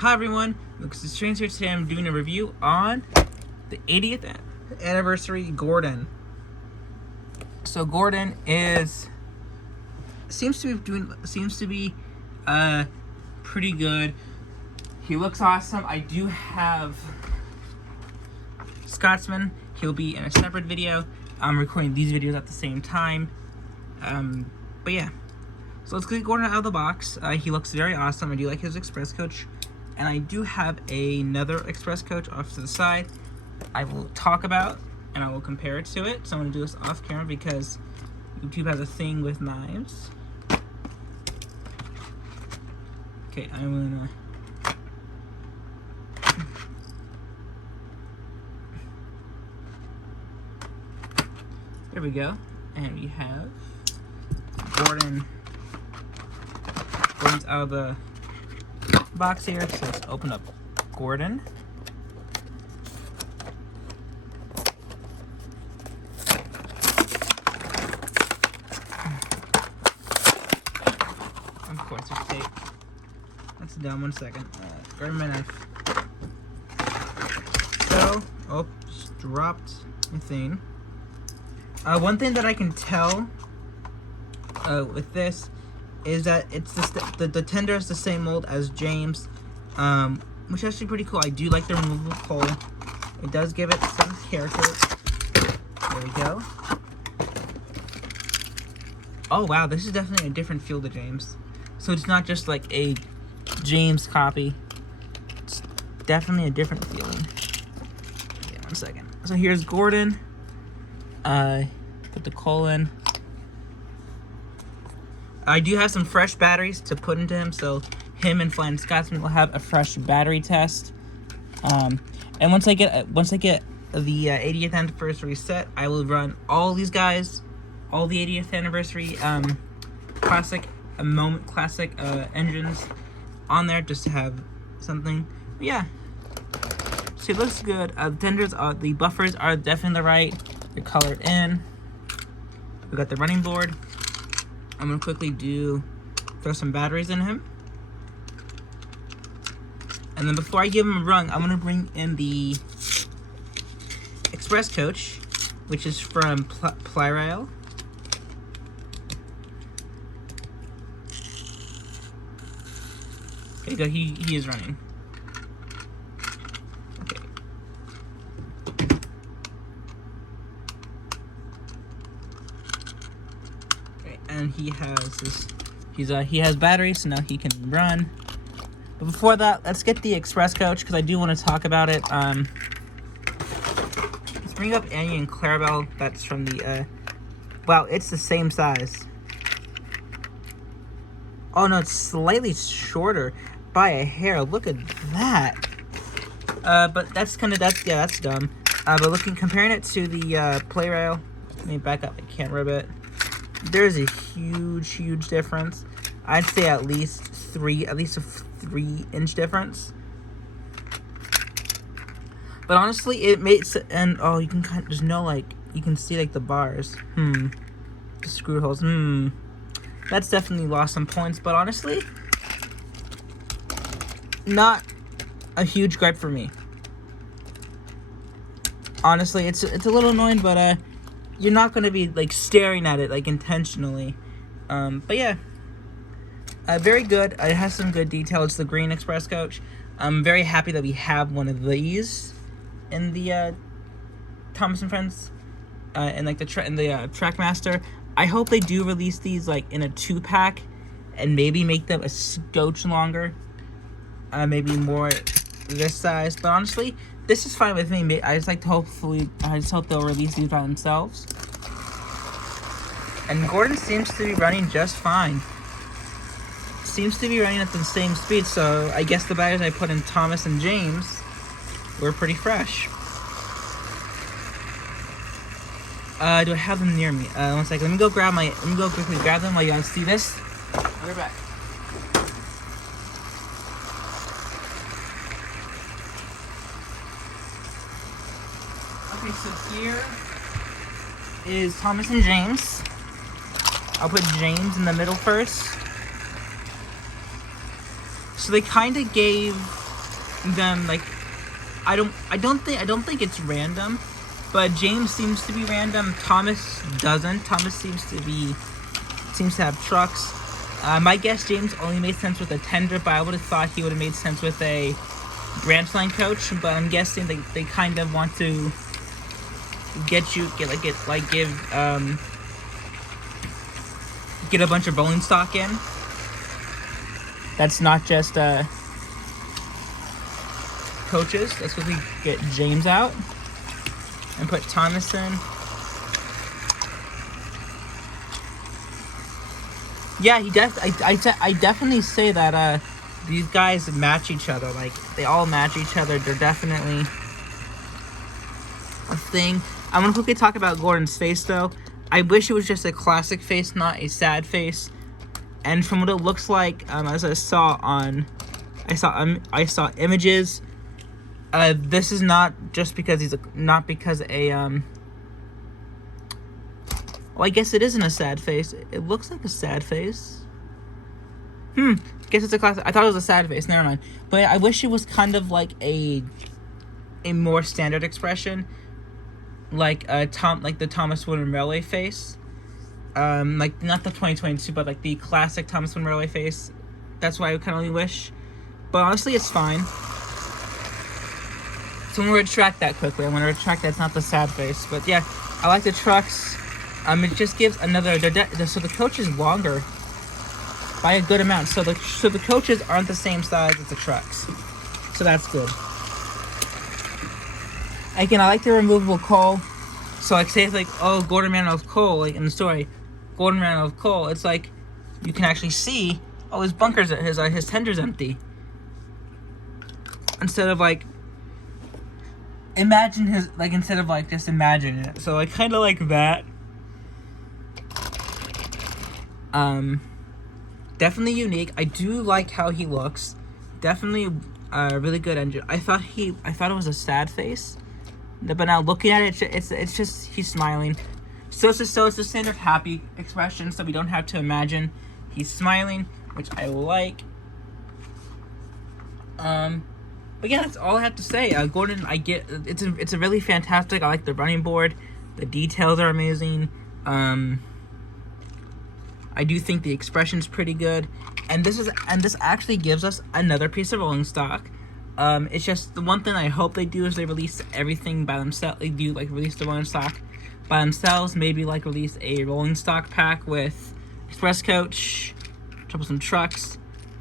Hi everyone, LucasTrains here. Today I'm doing a review on the 80th anniversary Gordon. So Gordon seems to be pretty good. He looks awesome. I do have Scotsman. He'll be in a separate video. I'm recording these videos at the same time. But yeah. So let's get Gordon out of the box. He looks very awesome. I do like his express coach. And I do have another express coach off to the side I will talk about, and I will compare it to it. So I'm going to do this off camera because YouTube has a thing with knives. Okay, I'm going to... There we go. And we have Gordon's out of the box here. So let's open up Gordon. Of course, there's tape. That's dumb. 1 second. Grab my knife. So, just dropped my thing. One thing that I can tell with this is that it's the tender is the same mold as James, which is actually pretty cool. I do like the removable pole. It does give it some character. There we go. Oh wow, this is definitely a different feel to James. So it's not just like a James copy. It's definitely a different feeling. Okay, 1 second. So here's Gordon. Put the coal in. I do have some fresh batteries to put into him, so him and Flying Scotsman will have a fresh battery test. And once I get the 80th anniversary set, I will run all these guys, all the 80th anniversary classic engines on there, just to have something. But yeah, so it looks good. The buffers are definitely right. They're colored in. We got the running board. I'm gonna quickly throw some batteries in him. And then before I give him a run, I'm gonna bring in the express coach, which is from Plirail. Okay, good, he is running. Okay. And he has batteries, so now he can run. But before that, let's get the express coach, because I do want to talk about it. Let's bring up Annie and Clarabelle. That's from the wow, it's the same size. Oh no, it's slightly shorter by a hair. Look at that. But that's dumb. But comparing it to the Plirail, let me back up the camera a bit. There's a huge difference. I'd say at least a 3-inch difference. But honestly, it makes, and oh, you can kind of just know, like, you can see like the bars. The screw holes. That's definitely lost some points. But honestly, not a huge gripe for me. Honestly, it's a little annoying, but you're not going to be like staring at it like intentionally. But yeah, very good. It has some good detail. It's the green express coach. I'm very happy that we have one of these in the Thomas and Friends, and like the Trackmaster. I hope they do release these like in a 2-pack, and maybe make them a scotch longer. Maybe more this size. But honestly, this is fine with me. I just hope they'll release these by themselves. And Gordon seems to be running just fine. Seems to be running at the same speed, so I guess the batteries I put in Thomas and James were pretty fresh. Do I have them near me? 1 second. Let me go quickly grab them while you guys see this. I'll be back. Okay, so here is Thomas and James. I'll put James in the middle first. So they kind of gave then like I don't think it's random, but James seems to be random. Thomas doesn't. Thomas seems to have trucks. My guess, James only made sense with a tender, but I would have thought he would have made sense with a branch line coach. But I'm guessing they kind of want to get a bunch of rolling stock in. That's not just coaches. That's what we get James out and put Thomas in. Yeah, I definitely say that these guys match each other. Like, they all match each other. They're definitely a thing. I'm gonna quickly talk about Gordon's face though. I wish it was just a classic face, not a sad face. And from what it looks like, as I saw images. This is not just because well, I guess it isn't a sad face. It looks like a sad face. Guess it's a classic. I thought it was a sad face. Never mind. But I wish it was kind of like a more standard expression, like the Thomas Wooden Railway face. Like not the 2022, but like the classic Thomas Wooden Railway face. That's why I kind of only wish. But honestly, it's fine. So I'm going to retract that quickly. I'm going to retract that's not the sad face. But yeah, I like the trucks. It just gives another... so the coach is longer by a good amount. So the coaches aren't the same size as the trucks. So that's good. Again, I like the removable coal. So like say it's like, oh, Gordon ran out of coal. Like in the story, Gordon ran out of coal. It's like you can actually see, oh, his bunkers, his tender's empty. Instead of like... imagine instead of like just imagine it. So I kind of like that. Definitely unique. I do like how he looks. Definitely a really good engine. I thought it was a sad face, but now looking at it, it's just he's smiling. So it's a standard happy expression. So we don't have to imagine he's smiling, which I like. But yeah, that's all I have to say. Gordon, it's a really fantastic. I like the running board. The details are amazing. I do think the expression's pretty good, and this actually gives us another piece of rolling stock. It's just the one thing I hope they do is they release everything by themselves. They do like release the rolling stock by themselves. Maybe like release a rolling stock pack with express coach, troublesome trucks,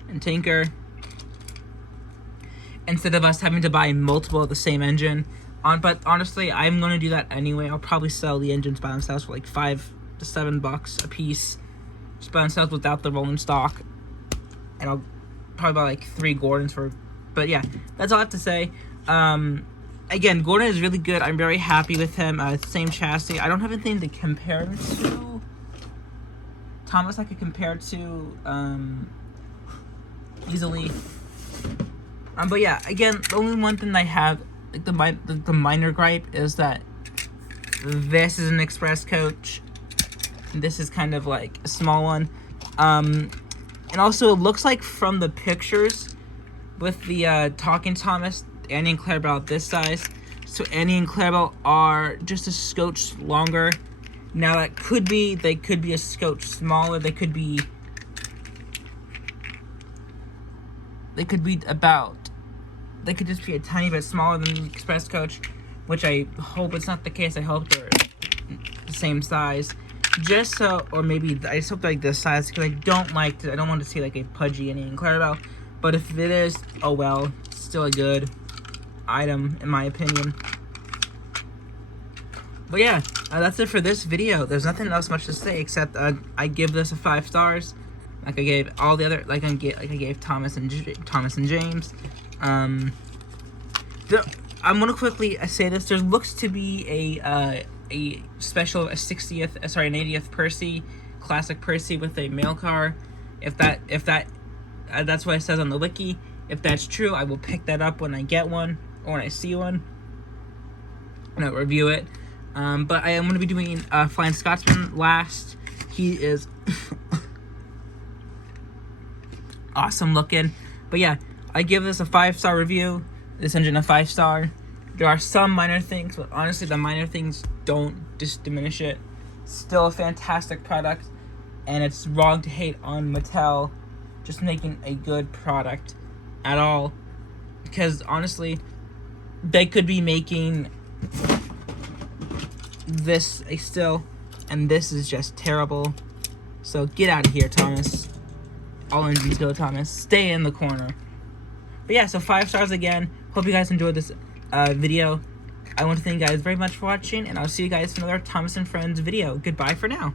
and tanker, instead of us having to buy multiple of the same engine. But honestly, I'm going to do that anyway. I'll probably sell the engines by themselves for like $5 to $7 a piece, just by themselves without the rolling stock. And I'll probably buy like 3 Gordons for... But yeah, that's all I have to say. Again, Gordon is really good. I'm very happy with him. Same chassis. I don't have anything to compare him to. Thomas I could compare to easily. But yeah, again, the only one thing I have, like the minor gripe, is that this is an express coach. This is kind of like a small one. And also, it looks like from the pictures with the Talking Thomas, Annie and Clarabelle this size. So Annie and Clarabelle are just a scotch longer. Now that could be, they could be a scotch smaller. They could just be a tiny bit smaller than the express coach, which I hope it's not the case. I hope they're the same size. Just so, or maybe I just hope they're like this size, because I don't want to see like a pudgy Annie and Clarabelle. But if it is, oh well, it's still a good item in my opinion. But yeah, that's it for this video. There's nothing else much to say except I give this a 5 stars, like I gave all the other, like I gave Thomas and James. I'm gonna quickly say this. There looks to be a special, an 80th Percy, classic Percy with a mail car. If that's what it says on the wiki. If that's true, I will pick that up when I get one or when I see one, and I'll review it. But I am going to be doing Flying Scotsman last. He is awesome looking. But yeah, I give this a 5-star review. this engine a 5-star. There are some minor things, but honestly, the minor things don't just diminish it. Still a fantastic product, and it's wrong to hate on Mattel just making a good product at all, because honestly, they could be making this still, and this is just terrible. So get out of here, Thomas. All engines go, Thomas. Stay in the corner. But yeah, so 5 stars again. Hope you guys enjoyed this video. I want to thank you guys very much for watching, and I'll see you guys for another Thomas and Friends video. Goodbye for now.